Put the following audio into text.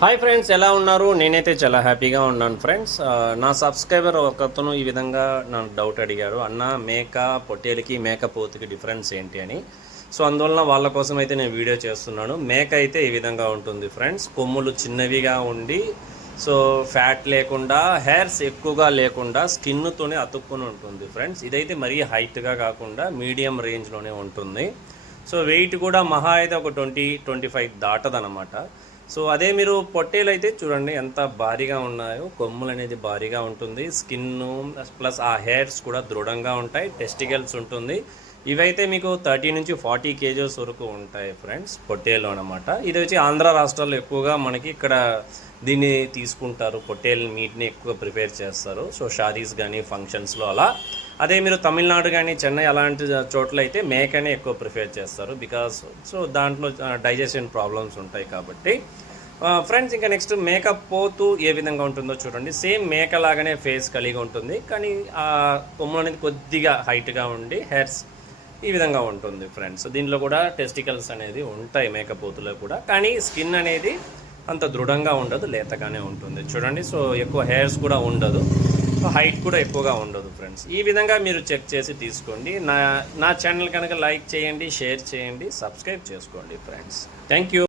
Hi friends ఎలా ఉన్నారు? నేనైతే చాలా హ్యాపీగా ఉన్నాను ఫ్రెండ్స్ నా సబ్స్క్రైబర్ ఒకతను ఈ విధంగా నాకు డౌట్ అడిగారు. అన్న మేక పొట్టేలకి మేక పోతుకి డిఫరెన్స్ ఏంటి? అని. సో అందువలన వాళ్ళ కోసం అయితే నేను వీడియో చేస్తున్నాను. మేక అయితే ఈ విధంగా ఉంటుంది ఫ్రెండ్స్ కొమ్ములు చిన్నవిగా ఉండి సో ఫ్యాట్ లేకుండా హెయిర్స్ ఎక్కువగా లేకుండా స్కిన్తోనే అతుక్కుని ఉంటుంది ఫ్రెండ్స్ ఇదైతే మరీ హైట్గా కాకుండా మీడియం రేంజ్లోనే ఉంటుంది. సో వెయిట్ కూడా మహా అయితే ఒక ట్వంటీ ట్వంటీ ఫైవ్ దాటదనమాట సో అదే మీరు పొట్టేలు అయితే చూడండి ఎంత భారీగా ఉన్నాయో. కొమ్ములు అనేది భారీగా ఉంటుంది. స్కిన్ ప్లస్ ఆ హెయిర్స్ కూడా దృఢంగా ఉంటాయి. టెస్టికల్స్ ఉంటుంది. ఇవైతే మీకు థర్టీ నుంచి ఫార్టీ కేజెస్ వరకు ఉంటాయి ఫ్రెండ్స్ పొట్టేలు అనమాట ఇది వచ్చి ఆంధ్ర రాష్ట్రాల్లో ఎక్కువగా మనకి ఇక్కడ దీన్ని తీసుకుంటారు. పొట్టేలు మీట్ని ఎక్కువ ప్రిపేర్ చేస్తారు. సో షారీస్ కానీ ఫంక్షన్స్లో అలా. అదే మీరు తమిళనాడు కానీ చెన్నై అలాంటి చోట్ల అయితే మేకనే ఎక్కువ ప్రిఫేర్ చేస్తారు బికాస్ సో దాంట్లో డైజెషన్ ప్రాబ్లమ్స్ ఉంటాయి కాబట్టి. ఫ్రెండ్స్ ఇంకా నెక్స్ట్ మేకప్ పోతూ ఏ విధంగా ఉంటుందో చూడండి. సేమ్ మేక లాగానే ఫేస్ కలిగి ఉంటుంది. కానీ ఆ కొమ్ము అనేది కొద్దిగా హైట్గా ఉండి హెయిర్స్ ఈ విధంగా ఉంటుంది ఫ్రెండ్స్ దీంట్లో కూడా టెస్టికల్స్ అనేది ఉంటాయి మేకపోతులో కూడా. కానీ స్కిన్ అనేది అంత దృఢంగా ఉండదు లేతగానే ఉంటుంది. చూడండి సో ఎక్కువ హెయిర్స్ కూడా ఉండదు. హైట్ కూడా ఎక్కువగా ఉండదు ఫ్రెండ్స్. ఈ విధంగా మీరు చెక్ చేసి తీసుకోండి. నా నా ఛానల్ కనుక లైక్ చేయండి షేర్ చేయండి సబ్స్క్రైబ్ చేసుకోండి ఫ్రెండ్స్. Thank you.